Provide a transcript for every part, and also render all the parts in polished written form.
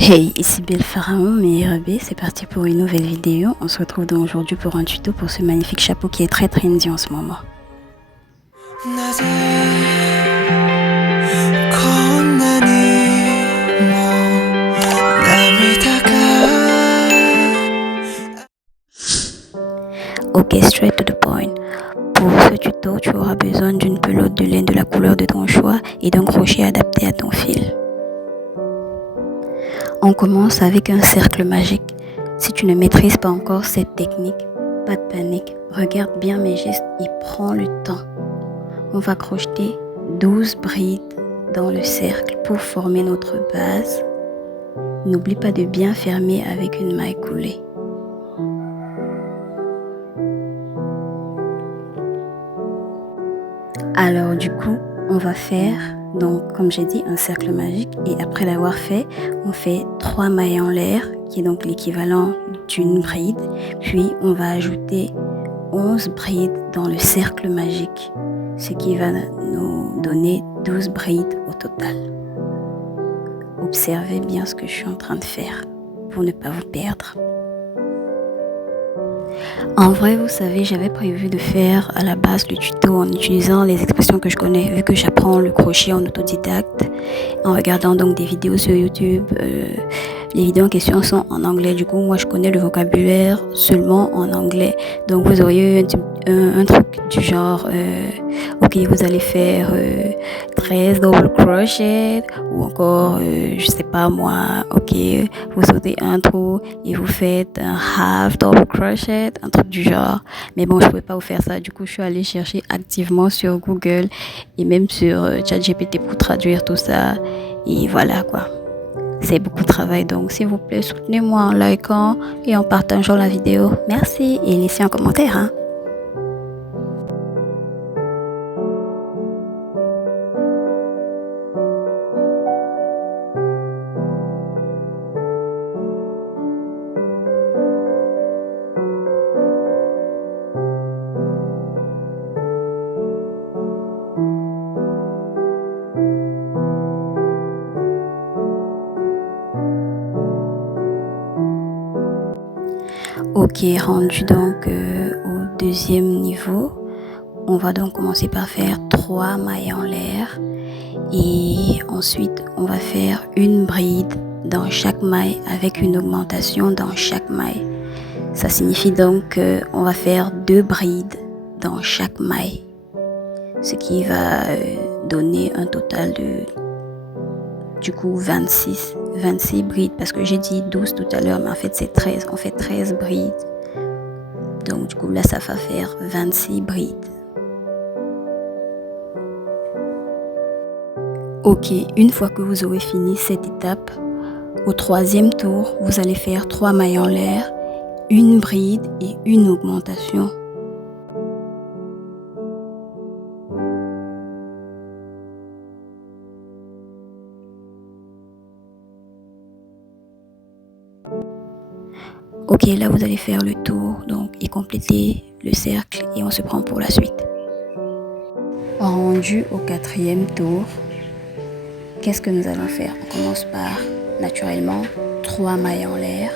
Hey, ici Belle Pharaon, meilleure B, c'est parti pour une nouvelle vidéo. On se retrouve donc aujourd'hui pour un tuto pour ce magnifique chapeau qui est très trendy en ce moment. Ok, straight to the point. Pour ce tuto, tu auras besoin d'une pelote de laine de la couleur de ton choix et d'un crochet adapté à ton fil. On commence avec un cercle magique. Si tu ne maîtrises pas encore cette technique, pas de panique, regarde bien mes gestes et prends le temps. On va crocheter 12 brides dans le cercle pour former notre base. N'oublie pas de bien fermer avec une maille coulée. Alors du coup, on va faire, donc comme j'ai dit, un cercle magique et après l'avoir fait, on fait 3 mailles en l'air qui est donc l'équivalent d'une bride. Puis on va ajouter 11 brides dans le cercle magique, ce qui va nous donner 12 brides au total. Observez bien ce que je suis en train de faire pour ne pas vous perdre. En vrai, vous savez, j'avais prévu de faire à la base le tuto en utilisant les expressions que je connais, vu que j'apprends le crochet en autodidacte, en regardant donc des vidéos sur YouTube. Les vidéos en question sont en anglais, du coup, moi je connais le vocabulaire seulement en anglais. Donc vous auriez un truc du genre, ok, vous allez faire 13 double crochet, ou encore, je sais pas moi, ok, vous sautez un trou et vous faites un half double crochet, un truc du genre. Mais bon, je pouvais pas vous faire ça, du coup, je suis allée chercher activement sur Google et même sur ChatGPT pour traduire tout ça. Et voilà quoi. C'est beaucoup de travail, donc s'il vous plaît, soutenez-moi en likant et en partageant la vidéo. Merci et laissez un commentaire. Hein. Ok, rendu donc au deuxième niveau, on va donc commencer par faire 3 mailles en l'air et ensuite on va faire une bride dans chaque maille avec une augmentation dans chaque maille. Ça signifie donc qu'on va faire 2 brides dans chaque maille, ce qui va donner un total de du coup 26 brides, parce que j'ai dit 12 tout à l'heure, mais en fait c'est 13, on fait 13 brides. Donc du coup là ça va faire 26 brides. Ok, une fois que vous aurez fini cette étape, au troisième tour, vous allez faire 3 mailles en l'air, une bride et une augmentation. Ok, là vous allez faire le tour donc et compléter le cercle et on se prend pour la suite. Rendu au quatrième tour, qu'est-ce que nous allons faire? On commence par naturellement 3 mailles en l'air.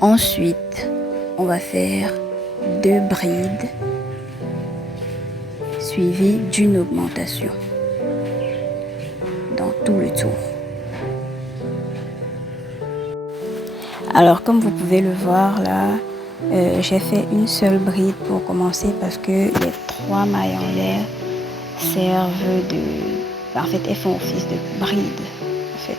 Ensuite, on va faire 2 brides suivies d'une augmentation dans tout le tour. Alors comme vous pouvez le voir là, j'ai fait une seule bride pour commencer parce que les 3 mailles en l'air servent de... En fait, elles font office de bride en fait.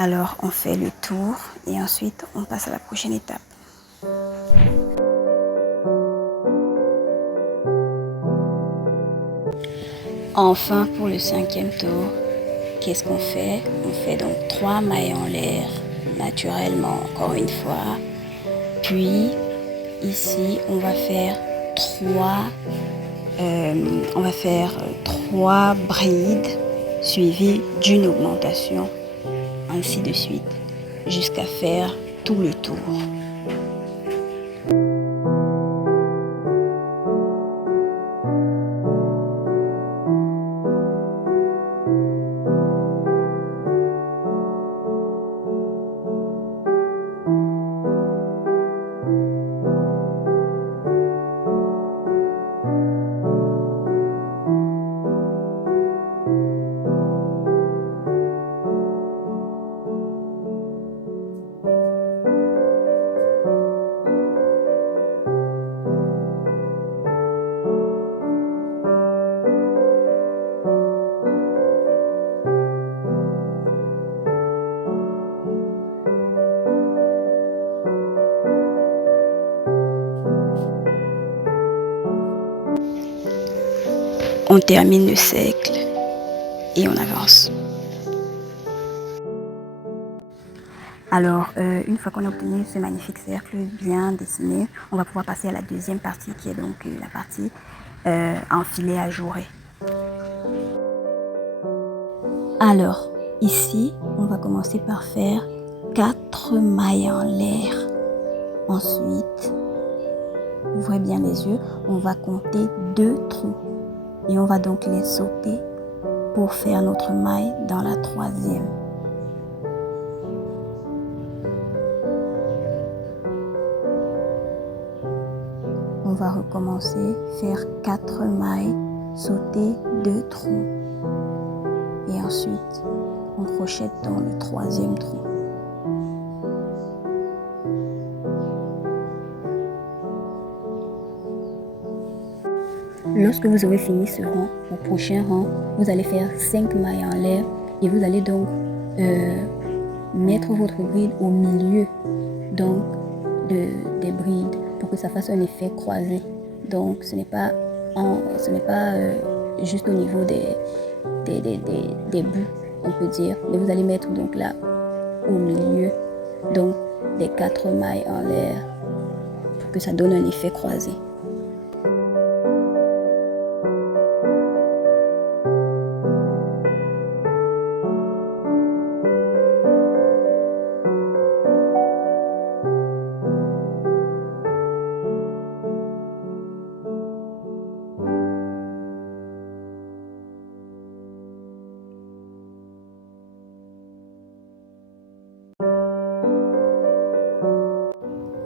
Alors on fait le tour et ensuite on passe à la prochaine étape. Enfin, pour le 5e tour, qu'est-ce qu'on fait? On fait donc 3 mailles en l'air, naturellement, encore une fois. Puis, ici, on va faire 3 brides suivies d'une augmentation, ainsi de suite, jusqu'à faire tout le tour. On termine le cercle et on avance. Alors, une fois qu'on a obtenu ce magnifique cercle bien dessiné, on va pouvoir passer à la deuxième partie qui est donc la partie enfilée ajourée. Alors, ici, on va commencer par faire 4 mailles en l'air. Ensuite, ouvrez bien les yeux, on va compter 2 trous et on va donc les sauter pour faire notre maille dans la 3e. On va recommencer, faire 4 mailles, sauter 2 trous et ensuite on crochette dans le 3e trou. Lorsque vous aurez fini ce rang, au prochain rang, vous allez faire 5 mailles en l'air et vous allez donc mettre votre bride au milieu donc des brides pour que ça fasse un effet croisé. Donc ce n'est pas juste au niveau des bouts, on peut dire, mais vous allez mettre donc là au milieu donc des 4 mailles en l'air pour que ça donne un effet croisé.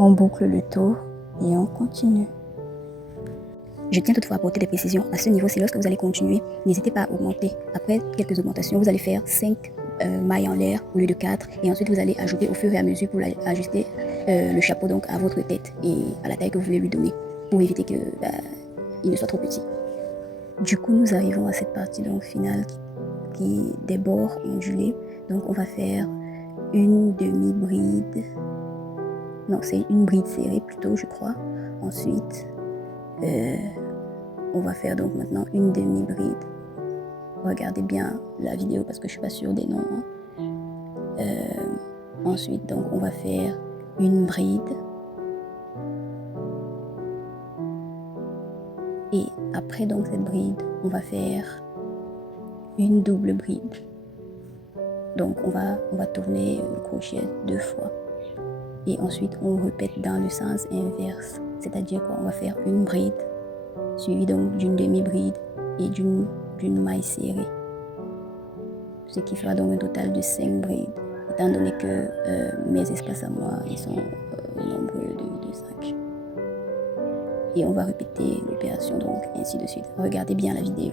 On boucle le tour et on continue. Je tiens toutefois à apporter des précisions à ce niveau. C'est lorsque vous allez continuer, n'hésitez pas à augmenter. Après quelques augmentations, vous allez faire 5 mailles en l'air au lieu de 4 et ensuite vous allez ajouter au fur et à mesure pour ajuster le chapeau donc à votre tête et à la taille que vous voulez lui donner pour éviter que il ne soit trop petit. Du coup, nous arrivons à cette partie donc finale qui des bords ondulés. Donc on va faire une demi-bride. Non, c'est une bride serrée plutôt, je crois. Ensuite, on va faire donc maintenant une demi-bride. Regardez bien la vidéo parce que je suis pas sûre des noms. Ensuite, donc, on va faire une bride. Et après donc cette bride, on va faire une double bride. Donc, on va tourner le crochet 2 fois. Et ensuite, on répète dans le sens inverse. C'est-à-dire qu'on va faire une bride, suivie donc d'une demi-bride et d'une maille serrée. Ce qui fera donc un total de 5 brides. Étant donné que mes espaces à moi, ils sont nombreux de 5. Et on va répéter l'opération donc ainsi de suite. Regardez bien la vidéo.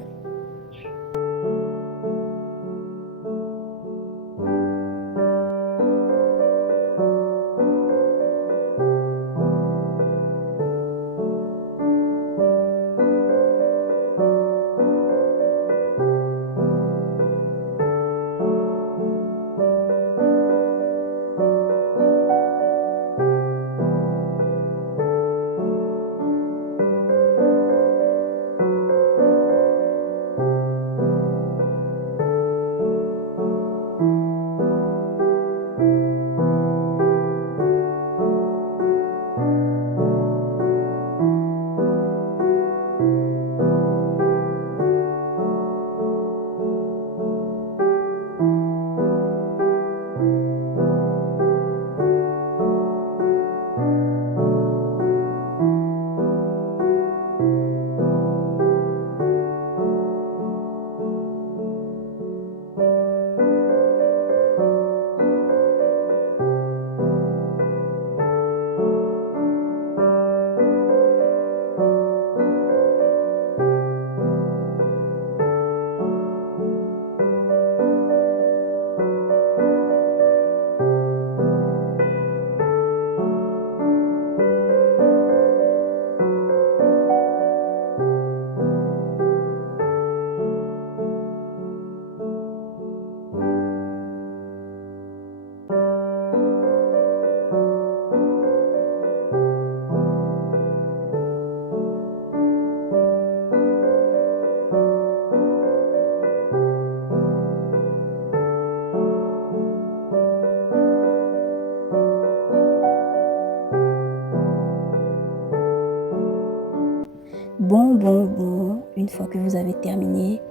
Bon. Une fois que vous avez terminé,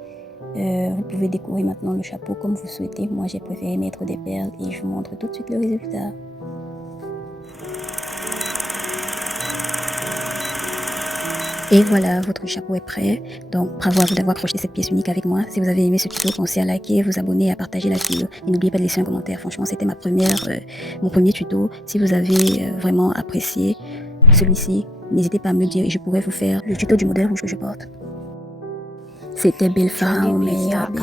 vous pouvez décorer maintenant le chapeau comme vous souhaitez. Moi, j'ai préféré mettre des perles et je vous montre tout de suite le résultat. Et voilà, votre chapeau est prêt. Donc, bravo à vous d'avoir accroché cette pièce unique avec moi. Si vous avez aimé ce tuto, pensez à liker, vous abonner, à partager la vidéo. Et n'oubliez pas de laisser un commentaire. Franchement, c'était mon premier tuto. Si vous avez vraiment apprécié celui-ci, n'hésitez pas à me le dire et je pourrais vous faire le tuto du modèle rouge que je porte. C'était Belphara Omeyabe.